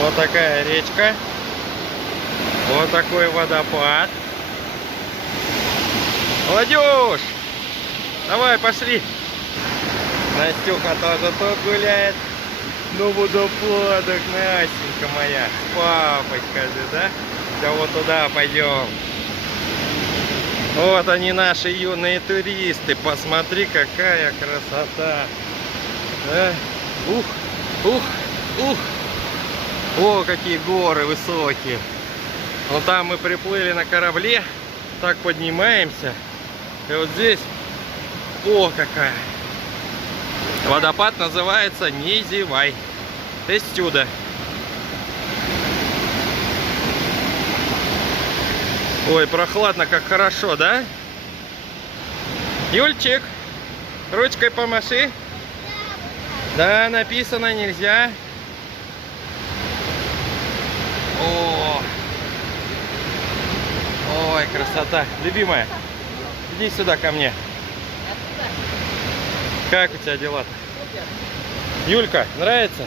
Вот такая речка. Вот такой водопад. Молодежь! Давай, пошли! Настюха тоже тут гуляет. Ну, водопадок, Настенька моя. С папой, скажи, да? Да вот туда пойдем. Вот они, наши юные туристы. Посмотри, какая красота. Да? Ух, ух, ух. О, какие горы высокие. Вот там мы приплыли на корабле. Так поднимаемся. И вот здесь. О, какая. Водопад называется «Не зевай». Ты сюда. Ой, прохладно, как хорошо, да? Юльчик, ручкой помаши. Да, написано нельзя. О, ой, красота. Любимая, иди сюда ко мне. Как у тебя дела-то? Юлька, нравится?